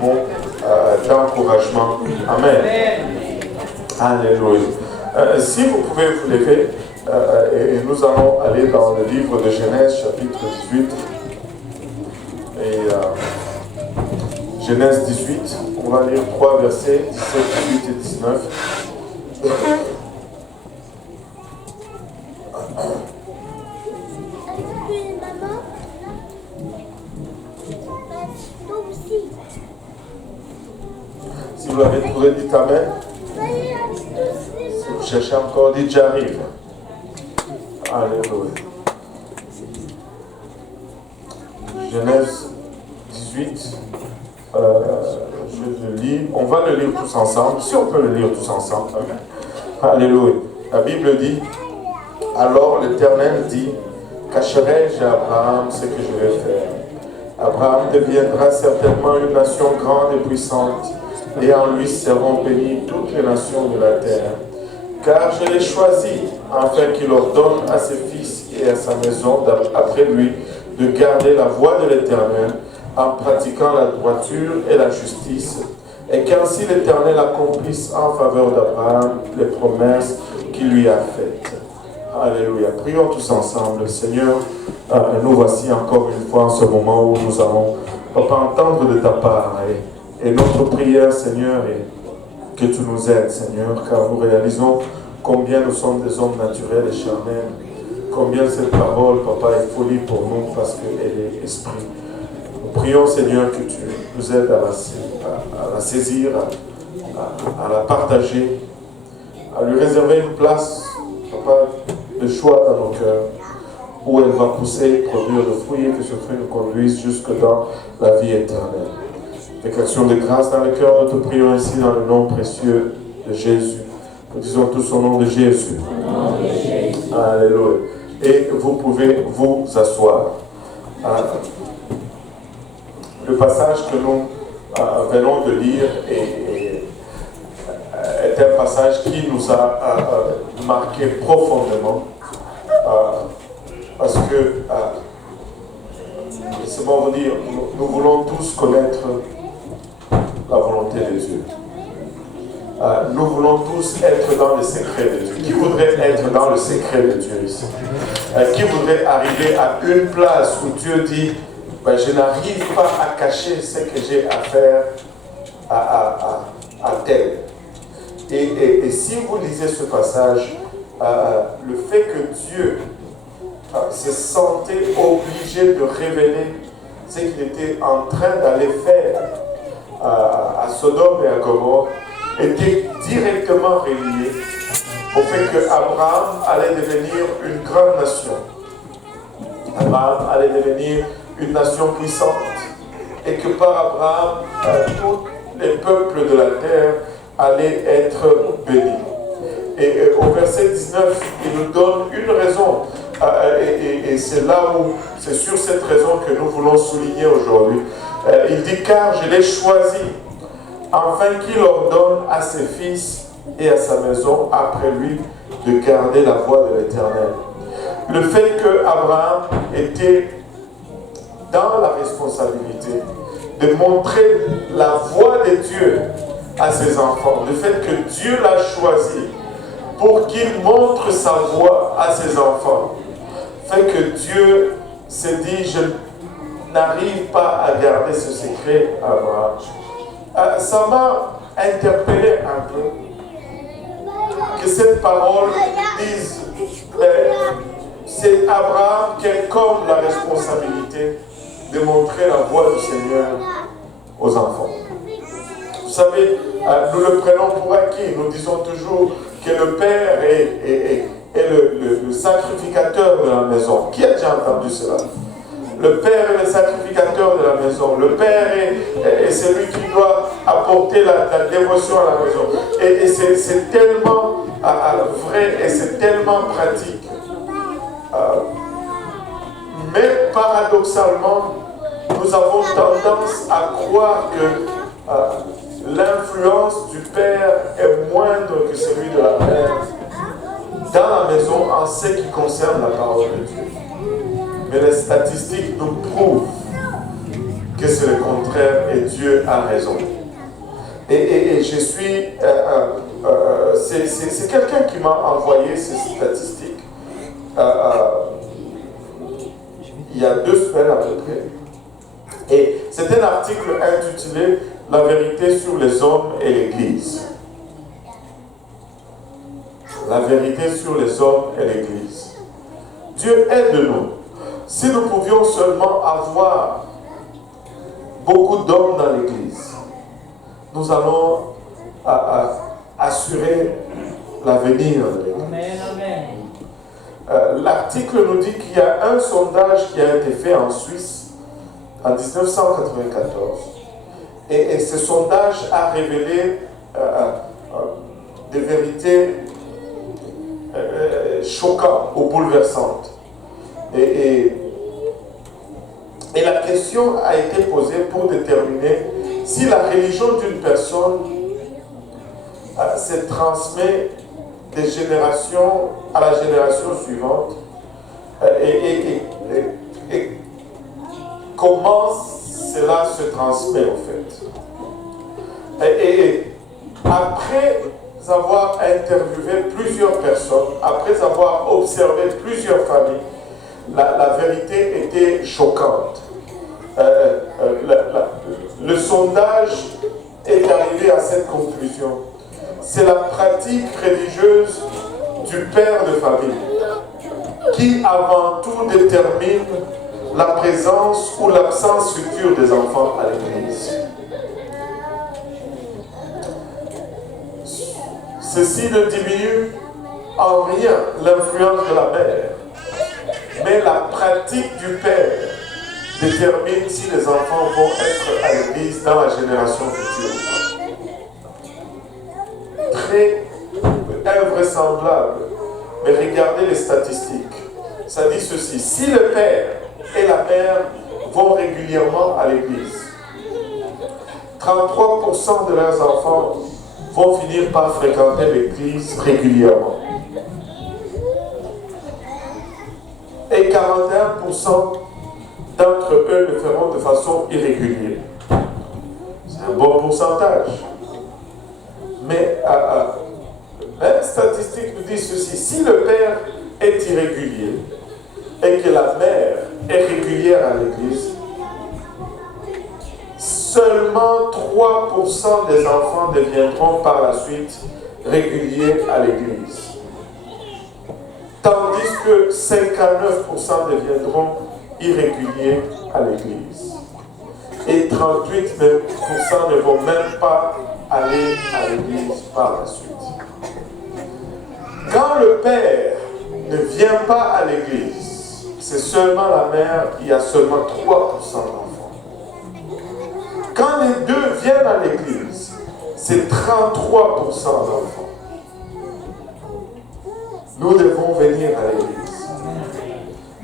mot d'encouragement. Amen. Alléluia. Si vous pouvez vous lever, et nous allons aller dans le livre de Genèse, chapitre 18. Et Genèse 18, on va lire 3 versets, 17, 18 et 19. Si vous l'avez trouvé, dites Amen. Si vous cherchez encore, dites j'arrive. Alléluia. Genèse 18. Je le lis. On va le lire tous ensemble. Si on peut le lire tous ensemble. Amen. Alléluia. La Bible dit, alors l'Éternel dit, cacherai-je à Abraham ce que je vais faire. Abraham deviendra certainement une nation grande et puissante, et en lui seront bénies toutes les nations de la terre. Car je l'ai choisi, afin qu'il ordonne à ses fils et à sa maison après lui de garder la voie de l'Éternel, en pratiquant la droiture et la justice, et qu'ainsi l'Éternel accomplisse en faveur d'Abraham les promesses qu'il lui a faites. Alléluia. Prions tous ensemble. Seigneur, nous voici encore une fois en ce moment où nous allons, Papa, entendre de ta part. Et notre prière, Seigneur, est que tu nous aides, Seigneur, car nous réalisons combien nous sommes des hommes naturels et charnels, combien cette parole, Papa, est folie pour nous parce qu'elle est esprit. Nous prions, Seigneur, que tu nous aides à la saisir, à la partager, à lui réserver une place, Papa, de choix dans nos cœurs, où elle va pousser, produire le fruit et que ce fruit nous conduise jusque dans la vie éternelle. Déclaration de grâce dans le cœur, nous te prions ainsi dans le nom précieux de Jésus. Nous disons tous au nom de Jésus. Alléluia. Et vous pouvez vous asseoir. Le passage que nous venons de lire est un passage qui nous a marqué profondément. Parce que, laissez-moi vous dire, nous voulons tous connaître la volonté de Dieu. Nous voulons tous être dans le secret de Dieu. Qui voudrait être dans le secret de Dieu ici? Qui voudrait arriver à une place où Dieu dit, ben, je n'arrive pas à cacher ce que j'ai à faire à tel. Et si vous lisez ce passage, le fait que Dieu se sentait obligé de révéler ce qu'il était en train d'aller faire à Sodome et à Gomorrhe était directement relié au fait qu'Abraham allait devenir une grande nation. Abraham allait devenir une nation puissante et que par Abraham, tous les peuples de la terre allaient être bénis. Et au verset 19, il nous donne une raison. Et c'est là où, c'est sur cette raison que nous voulons souligner aujourd'hui. Il dit, car je l'ai choisi, afin qu'il ordonne à ses fils et à sa maison après lui de garder la voie de l'Éternel. Le fait qu'Abraham était dans la responsabilité de montrer la voie de Dieu à ses enfants, le fait que Dieu l'a choisi pour qu'il montre sa voie à ses enfants, fait que Dieu s'est dit, je n'arrive pas à garder ce secret à Abraham. Ça m'a interpellé un peu que cette parole dise, c'est Abraham qui incombe la responsabilité de montrer la voie du Seigneur aux enfants. Vous savez, nous le prenons pour acquis, nous disons toujours que le Père est le sacrificateur de la maison. Qui a déjà entendu cela? Le Père est le sacrificateur de la maison. Le Père est celui qui doit apporter la dévotion à la maison. Et c'est tellement vrai et c'est tellement pratique. Mais paradoxalement, nous avons tendance à croire que l'influence du Père est moindre que celui de la Mère dans la maison en ce qui concerne la parole de Dieu. Mais les statistiques nous prouvent que c'est le contraire et Dieu a raison. Et je suis... c'est quelqu'un qui m'a envoyé ces statistiques il y a 2 semaines à peu près. Et c'est un article intitulé « La vérité sur les hommes et l'Église ». La vérité sur les hommes et l'Église. Dieu aide-nous. Si nous pouvions seulement avoir beaucoup d'hommes dans l'Église, nous allons assurer l'avenir de l'Église. L'article nous dit qu'il y a un sondage qui a été fait en Suisse en 1994. Et ce sondage a révélé des vérités choquantes ou bouleversantes. Et la question a été posée pour déterminer si la religion d'une personne se transmet des générations à la génération suivante et comment cela se transmet en fait. Et après avoir interviewé plusieurs personnes, après avoir observé plusieurs familles, la vérité était choquante. Le sondage est arrivé à cette conclusion. C'est la pratique religieuse du père de famille qui avant tout détermine la présence ou l'absence future des enfants à l'église. Ceci ne diminue en rien l'influence de la mère, mais la pratique du père détermine si les enfants vont être à l'église dans la génération future. Très invraisemblable, mais regardez les statistiques. Ça dit ceci: si le père et la mère vont régulièrement à l'église, 33% de leurs enfants vont finir par fréquenter l'église régulièrement. Et 41% d'entre eux le feront de façon irrégulière. C'est un bon pourcentage. Mais même statistique nous dit ceci: si le père est irrégulier et que la mère est régulière à l'église, seulement 3% des enfants deviendront par la suite réguliers à l'église. Tandis que 59% deviendront irréguliers à l'église. Et 38% ne vont même pas aller à l'église par la suite. Quand le père ne vient pas à l'église, c'est seulement la mère, il y a seulement 3% d'enfants. Quand les deux viennent à l'église, c'est 33% d'enfants. Nous devons venir à l'église.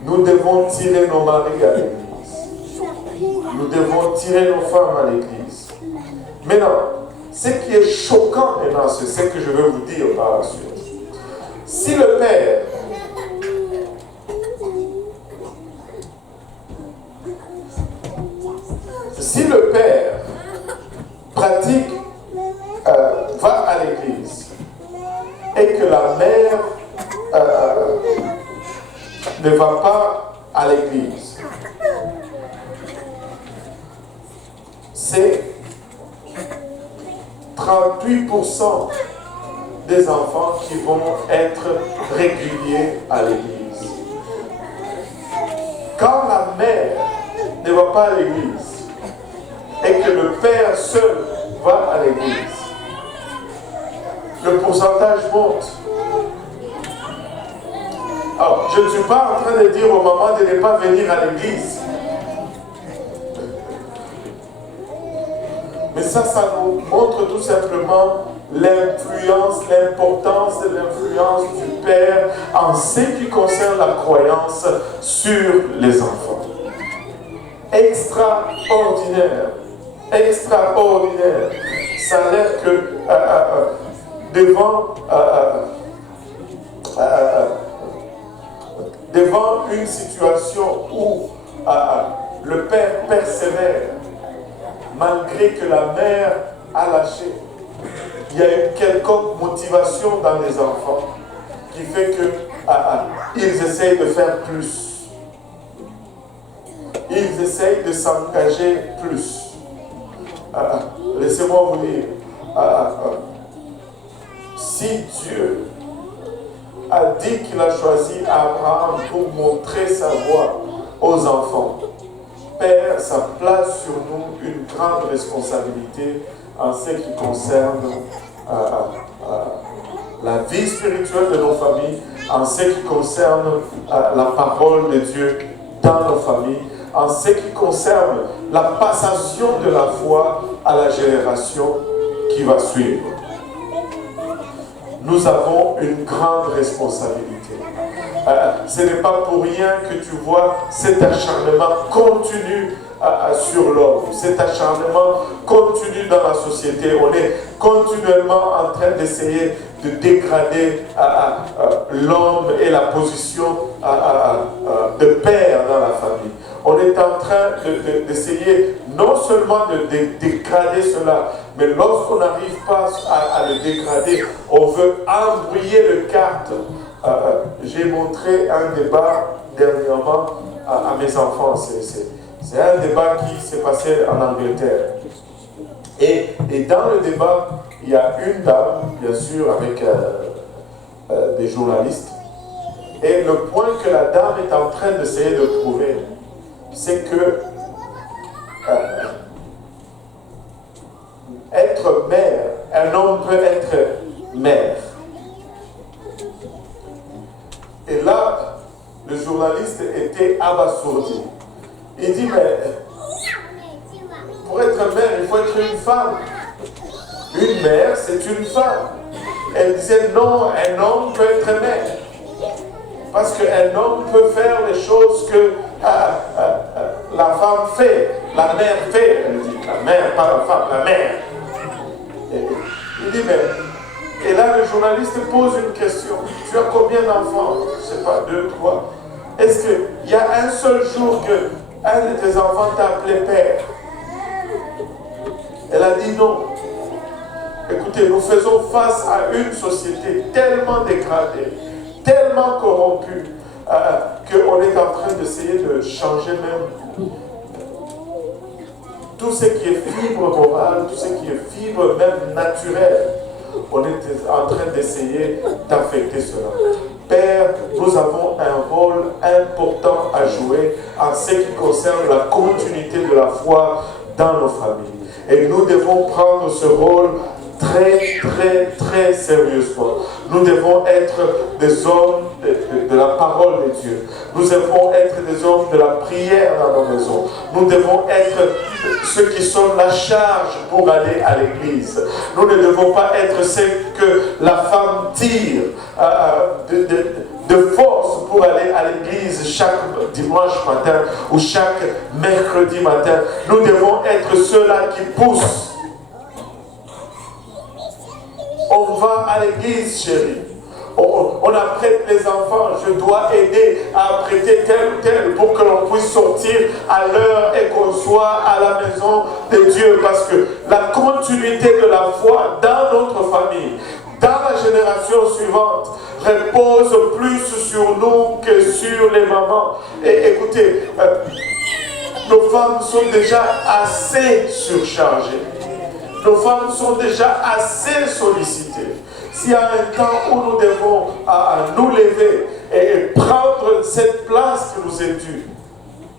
Nous devons tirer nos maris à l'église. Nous devons tirer nos femmes à l'église. Maintenant, ce qui est choquant maintenant, c'est ce que je vais vous dire par la suite. Si le père pratique, va à l'église, et que la mère ne va pas à l'église, c'est 38% des enfants qui vont être réguliers à l'église. Quand la mère ne va pas à l'église et que le père seul va à l'église, le pourcentage monte. Alors, je ne suis pas en train de dire aux mamans de ne pas venir à l'église. Mais ça nous montre tout simplement l'influence, l'importance de l'influence du Père en ce qui concerne la croyance sur les enfants. Extraordinaire. Extraordinaire. Ça a l'air que devant une situation où le Père persévère malgré que la mère a lâché. Il y a une quelconque motivation dans les enfants qui fait qu'ils essayent de faire plus. Ils essayent de s'engager plus. Laissez-moi vous dire, si Dieu a dit qu'il a choisi Abraham pour montrer sa voie aux enfants, Père, ça place sur nous une grande responsabilité en ce qui concerne la vie spirituelle de nos familles, en ce qui concerne la parole de Dieu dans nos familles, en ce qui concerne la passation de la foi à la génération qui va suivre. Nous avons une grande responsabilité. Ce n'est pas pour rien que tu vois cet acharnement continu sur l'homme, cet acharnement continu dans la société. On est continuellement en train d'essayer de dégrader l'homme et la position de père dans la famille. On est en train d'essayer non seulement de dégrader cela, mais lorsqu'on n'arrive pas à le dégrader, on veut embrouiller le cartes. J'ai montré un débat dernièrement à mes enfants. C'est un débat qui s'est passé en Angleterre. Et dans le débat, il y a une dame, bien sûr, avec des journalistes. Et le point que la dame est en train d'essayer de prouver, c'est que être mère, un homme peut être mère. Et là, le journaliste était abasourdi. Il dit, mais pour être mère, il faut être une femme. Une mère, c'est une femme. Elle disait, non, un homme peut être mère. Parce qu'un homme peut faire les choses que la femme fait, la mère fait. Elle dit, la mère, pas la femme, la mère. Il dit, mais... Et là, le journaliste pose une question. Tu as combien d'enfants? Je ne sais pas, 2, 3. Est-ce qu'il y a un seul jour que un de tes enfants t'a appelé père? Elle a dit non. Écoutez, nous faisons face à une société tellement dégradée, tellement corrompue, qu'on est en train d'essayer de changer même tout ce qui est fibre morale, tout ce qui est fibre même naturelle. On est en train d'essayer d'affecter cela. Père, nous avons un rôle important à jouer en ce qui concerne la continuité de la foi dans nos familles. Et nous devons prendre ce rôle très, très, très sérieusement. Nous devons être des hommes de la parole de Dieu. Nous devons être des hommes de la prière dans nos maisons. Nous devons être ceux qui sont la charge pour aller à l'église. Nous ne devons pas être ceux que la femme tire de force pour aller à l'église chaque dimanche matin ou chaque mercredi matin. Nous devons être ceux-là qui poussent. On va à l'église, chérie. On apprête les enfants. Je dois aider à apprêter tel ou tel pour que l'on puisse sortir à l'heure et qu'on soit à la maison de Dieu. Parce que la continuité de la foi dans notre famille, dans la génération suivante, repose plus sur nous que sur les mamans. Et écoutez, nos femmes sont déjà assez surchargées. Nos femmes sont déjà assez sollicitées. S'il y a un temps où nous devons nous lever et prendre cette place qui nous est due,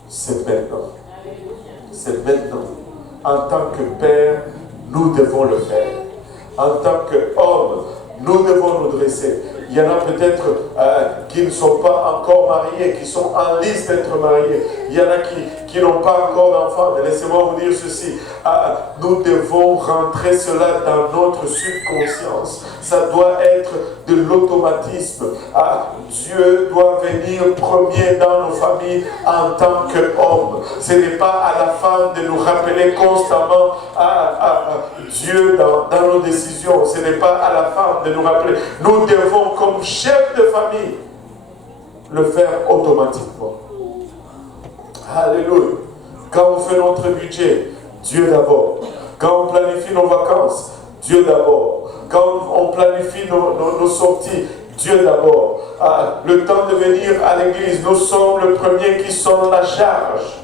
c'est maintenant. C'est maintenant. En tant que père, nous devons le faire. En tant qu'homme, nous devons nous dresser. Il y en a peut-être qui ne sont pas encore mariés, qui sont en liste d'être mariés. Il y en a qui n'ont pas encore d'enfants. Mais laissez-moi vous dire ceci. Nous devons rentrer cela dans notre subconscience. Ça doit être de l'automatisme. Dieu doit venir premier dans nos familles en tant qu'homme. Ce n'est pas à la femme de nous rappeler constamment Dieu dans nos décisions. Ce n'est pas à la femme de nous rappeler. Nous devons, comme chef de famille, le faire automatiquement. Alléluia. Quand on fait notre budget, Dieu d'abord. Quand on planifie nos vacances, Dieu d'abord. Quand on planifie nos sorties, Dieu d'abord. Le temps de venir à l'église, nous sommes le premier qui sommes la charge.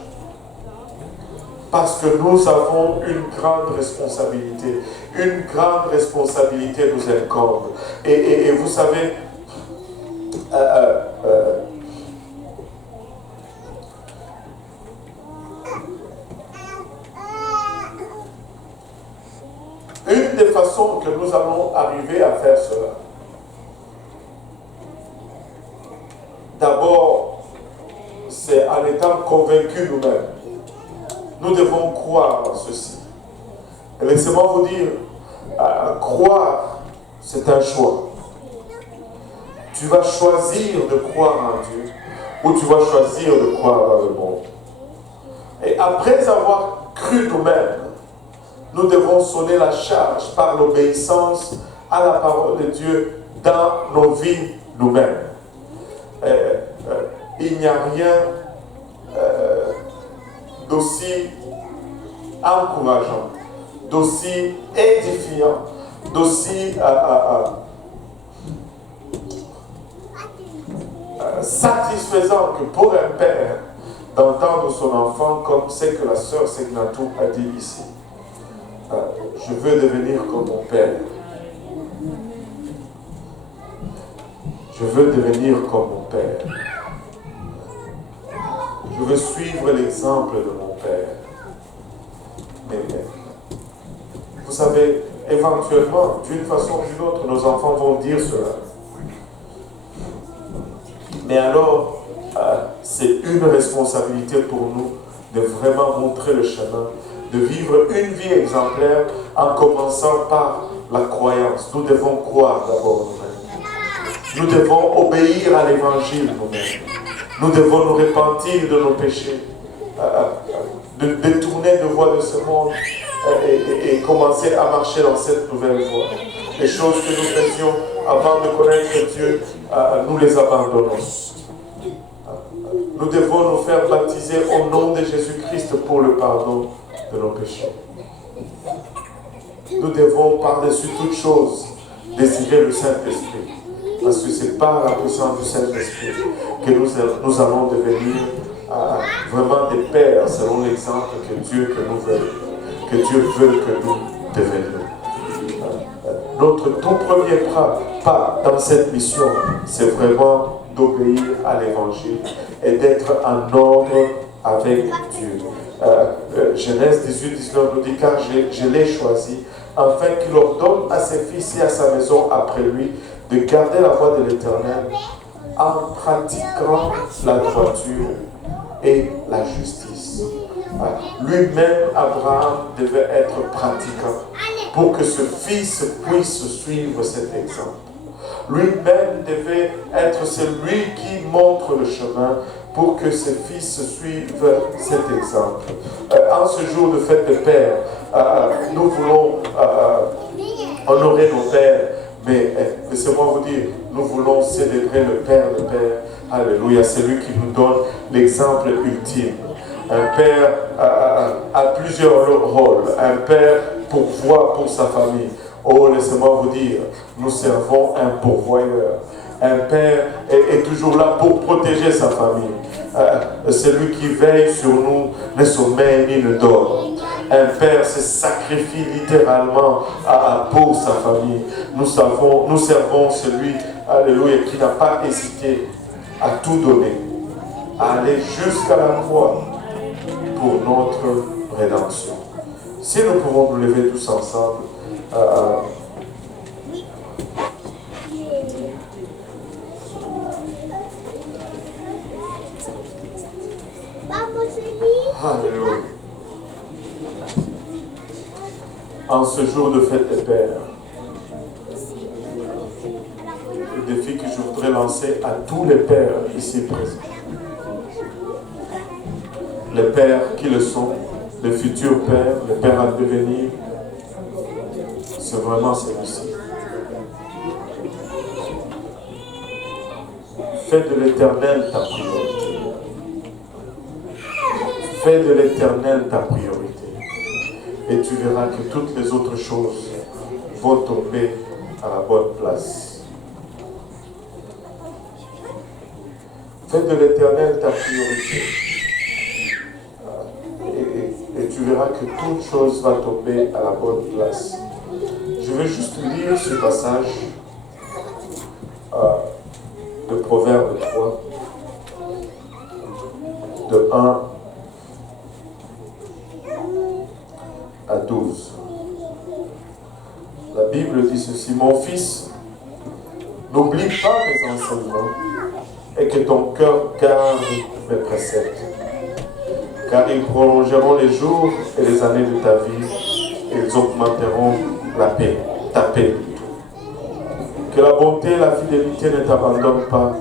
Parce que nous avons une grande responsabilité. Une grande responsabilité nous incombe. Et vous savez, une des façons que nous allons arriver à faire cela, d'abord, c'est en étant convaincus nous-mêmes. Nous devons croire en ceci. Et laissez-moi vous dire, croire, c'est un choix. Tu vas choisir de croire en Dieu ou tu vas choisir de croire dans le monde. Et après avoir cru nous-mêmes, nous devons sonner la charge par l'obéissance à la parole de Dieu dans nos vies nous-mêmes. Il n'y a rien d'aussi encourageant, d'aussi édifiant, d'aussi satisfaisant que pour un père d'entendre son enfant comme c'est que la sœur Segnatou a dit ici. Je veux devenir comme mon père. Je veux devenir comme mon père. Je veux suivre l'exemple de mon père. Mais vous savez, éventuellement, d'une façon ou d'une autre, nos enfants vont dire cela. Mais alors, c'est une responsabilité pour nous de vraiment montrer le chemin, de vivre une vie exemplaire en commençant par la croyance. Nous devons croire d'abord nous-mêmes. Nous devons obéir à l'évangile nous-mêmes. Nous devons nous repentir de nos péchés, de détourner de voies de ce monde et commencer à marcher dans cette nouvelle voie. Les choses que nous faisions avant de connaître Dieu, nous les abandonnons. Nous devons nous faire baptiser au nom de Jésus-Christ pour le pardon de nos péchés. Nous devons par-dessus toute chose désirer le Saint-Esprit. Parce que c'est par la puissance du Saint-Esprit que nous allons devenir vraiment des pères selon l'exemple que Dieu veut que nous devenions. Notre tout premier pas dans cette mission, c'est vraiment d'obéir à l'Évangile et d'être en ordre avec Dieu. Genèse 18-19 nous dit, car je l'ai choisi, afin qu'il ordonne à ses fils et à sa maison après lui de garder la voie de l'Éternel en pratiquant la droiture et la justice. Lui-même, Abraham, devait être pratiquant pour que ce fils puisse suivre cet exemple. Lui-même devait être celui qui montre le chemin pour que ses fils suivent cet exemple. En ce jour de fête de Père, nous voulons honorer nos pères, mais laissez-moi vous dire, nous voulons célébrer le Père de Père. Alléluia, c'est lui qui nous donne l'exemple ultime. Un père a plusieurs rôles. Un père pourvoit pour sa famille. Oh, laissez-moi vous dire, nous servons un pourvoyeur. Un père est toujours là pour protéger sa famille. Celui qui veille sur nous ne sommeille ni ne dort. Un père se sacrifie littéralement pour sa famille. Nous servons celui, alléluia, qui n'a pas hésité à tout donner, à aller jusqu'à la croix pour notre rédemption. Si nous pouvons nous lever tous ensemble, alléluia. En ce jour de fête des pères, le défi que je voudrais lancer à tous les pères ici présents, les pères qui le sont, les futurs pères, les pères à devenir, c'est vraiment celui-ci. Fais de l'Éternel ta priorité. Fais de l'Éternel ta priorité. et tu verras que toutes les autres choses vont tomber à la bonne place. Fais de l'Éternel ta priorité. Et tu verras que toute chose va tomber à la bonne place. Je vais juste lire ce passage de Proverbe 3, de 1 à 12. La Bible dit ceci: mon fils, n'oublie pas mes enseignements et que ton cœur garde mes préceptes, car ils prolongeront les jours et les années de ta vie, et ils augmenteront la paix, ta paix. Que la bonté et la fidélité ne t'abandonnent pas.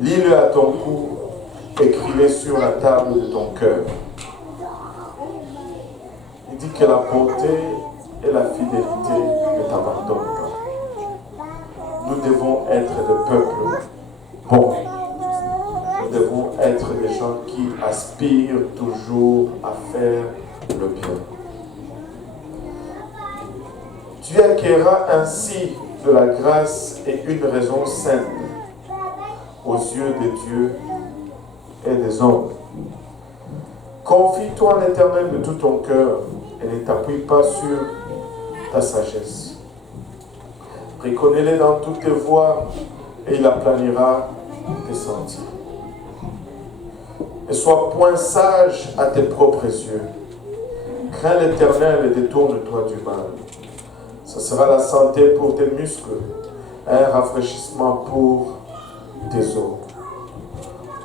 Lis-le à ton cou, écris-le sur la table de ton cœur. Il dit que la bonté et la fidélité ne t'abandonnent pas. Nous devons être des peuples bons. Nous devons être des gens qui aspirent toujours à faire le bien. Tu acquerras ainsi de la grâce et une raison saine aux yeux de Dieu et des hommes. Confie-toi en l'Éternel de tout ton cœur et ne t'appuie pas sur ta sagesse. Reconnais-le dans toutes tes voies et il aplanira tes sentiers. Ne sois point sage à tes propres yeux. Crains l'Éternel et détourne-toi du mal. Ce sera la santé pour tes muscles, un rafraîchissement pour tes os.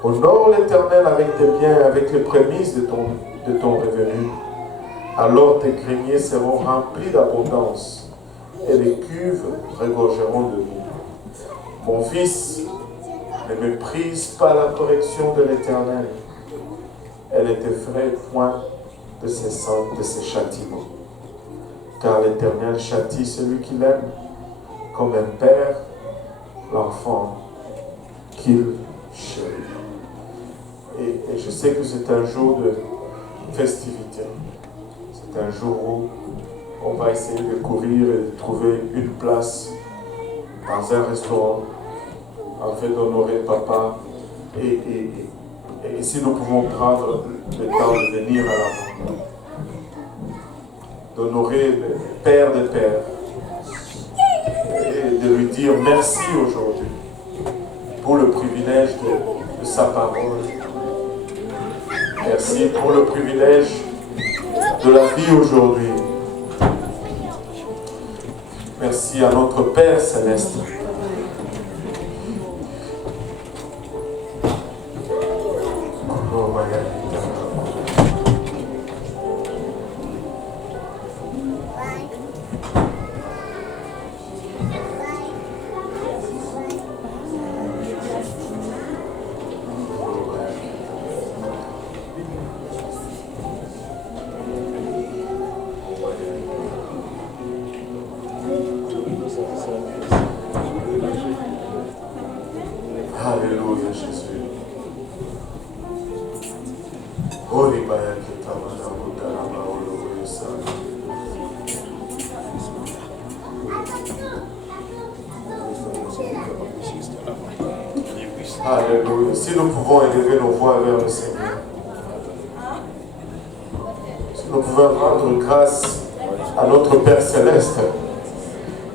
Honore l'Éternel avec tes biens, avec les prémices de ton revenu. Alors tes greniers seront remplis d'abondance et les cuves regorgeront de l'eau. Mon fils, ne méprise pas la correction de l'Éternel. Elle ne t'effraie point de ses châtiments. Car l'Éternel châtie celui qu'il aime, comme un père l'enfant qu'il chérit. Et je sais que c'est un jour de festivité. C'est un jour où on va essayer de courir et de trouver une place dans un restaurant afin d'honorer papa. Et si nous pouvons prendre le temps de venir à l'avant, d'honorer le Père des Pères et de lui dire merci aujourd'hui pour le privilège de sa parole. Merci pour le privilège de la vie aujourd'hui. Merci à notre Père Céleste. Alléluia, Jésus. Alléluia. Si nous pouvons élever nos voix vers le Seigneur, si nous pouvons rendre grâce à notre Père Céleste,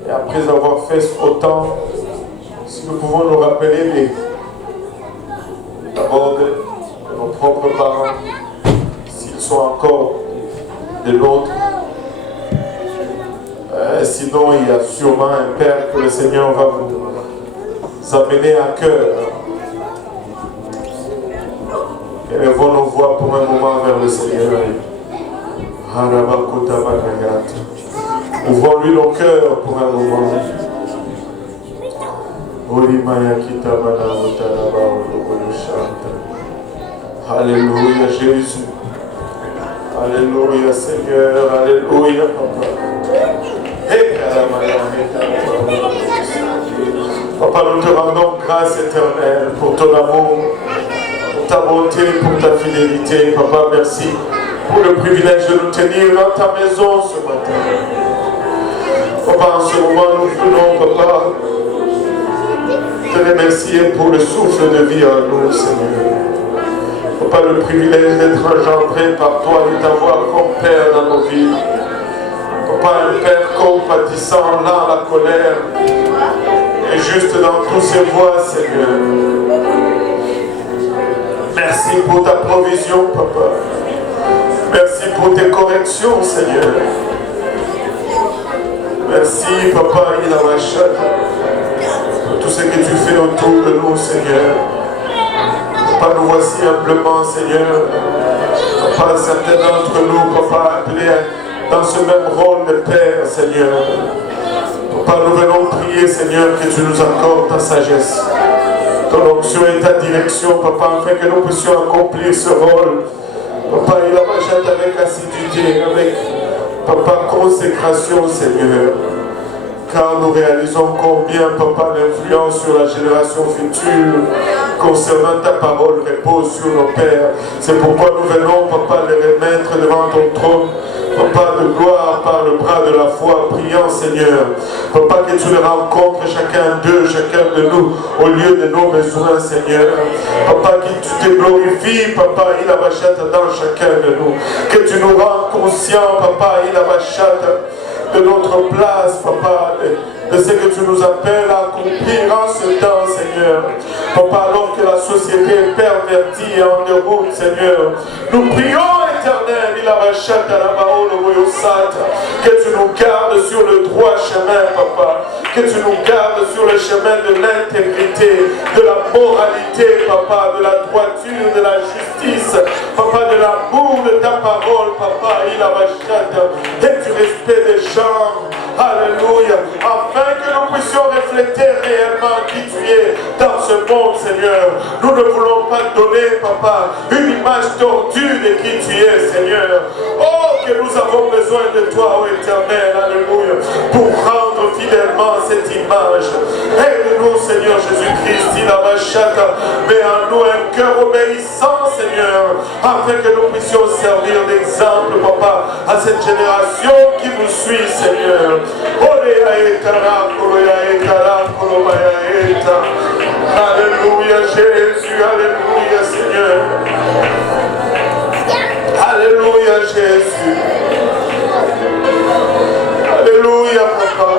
et après avoir fait autant, si nous pouvons nous rappeler d'abord de nos propres parents, s'ils sont encore de l'autre. Sinon, il y a sûrement un Père que le Seigneur va vous amener à cœur. Élevons nos voix pour un moment vers le Seigneur. Ouvrons-lui nos cœurs pour un moment. Alléluia Jésus. Alléluia Seigneur. Alléluia Papa. Papa, nous te rendons grâce éternelle pour ton amour, pour ta bonté, pour ta fidélité. Papa, merci pour le privilège de nous tenir dans ta maison ce matin. Papa, en ce moment, nous voulons, Papa, te remercier pour le souffle de vie en nous, Seigneur. Papa, le privilège d'être engendré par toi et t'avoir comme Père dans nos vies. Papa, un Père compatissant, lent à la colère, et juste dans tous ses voies, Seigneur. Merci pour ta provision, Papa. Merci pour tes corrections, Seigneur. Merci, Papa, Ilawachat, pour tout ce que tu fais autour de nous, Seigneur. Papa, nous voici humblement, Seigneur. Papa, certains d'entre nous, Papa, appelés dans ce même rôle de Père, Seigneur. Papa, nous venons prier, Seigneur, que tu nous accordes ta sagesse, ton onction et ta direction, Papa, afin que nous puissions accomplir ce rôle. Papa, il a marché avec assiduité, avec, Papa, consécration, Seigneur. Car nous réalisons combien, Papa, l'influence sur la génération future concernant ta parole repose sur nos pères. C'est pourquoi nous venons, Papa, les remettre devant ton trône, Papa de gloire, par le bras de la foi, priant, Seigneur. Papa, que tu les rencontres, chacun d'eux, chacun de nous, au lieu de nos besoins, Seigneur. Papa, que tu te glorifies, Papa, il a bachata dans chacun de nous. Que tu nous rends conscients, Papa, il a bachata de notre place, Papa, de ce que tu nous appelles à accomplir en ce temps, Seigneur. Papa, alors que la société est pervertie et en déroute, Seigneur, nous prions, Éternel, que tu nous gardes sur le droit chemin, Papa, que tu nous gardes sur le chemin de l'intégrité, de la moralité, Papa, de la droiture, de la justice, Papa, de l'amour de ta parole, Papa, et du respect des gens. Alléluia. Afin que nous puissions refléter réellement qui tu es dans ce monde, Seigneur. Nous ne voulons pas donner, Papa, une image tordue de qui tu es, Seigneur. Oh, que nous avons besoin de toi, ô Éternel. Alléluia. Pour rendre fidèlement cette image. Aide-nous, Seigneur Jésus-Christ. Il a machata. Mets en nous un cœur obéissant, Seigneur. Afin que nous puissions servir d'exemple, Papa, à cette génération qui nous suit, Seigneur. Alléluia Jésus, alléluia Seigneur. Alléluia Jésus. Alléluia Papa.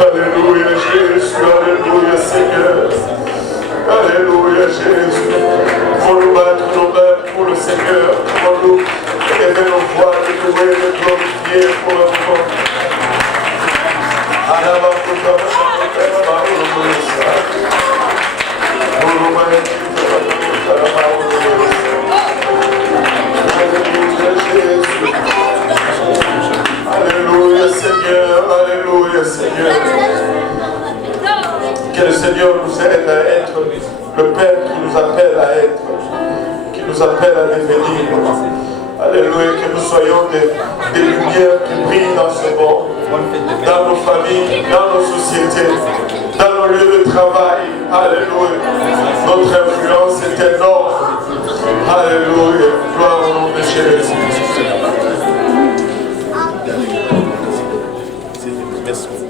Alléluia Jésus, alléluia Seigneur. Alléluia Jésus. Pour nous battre nos mains pour le Seigneur. Pour nous élever nos voix, de louer, de glorifier pour le monde. Alléluia Seigneur, alléluia Seigneur. Que le Seigneur nous aide à être le Père qui nous appelle à être, qui nous appelle à devenir. Alléluia, que nous soyons des lumières qui brillent dans ce monde, dans nos familles, dans nos sociétés, dans nos lieux de travail. Alléluia. Notre influence est énorme. Alléluia. Gloire au nom de Jésus. Merci.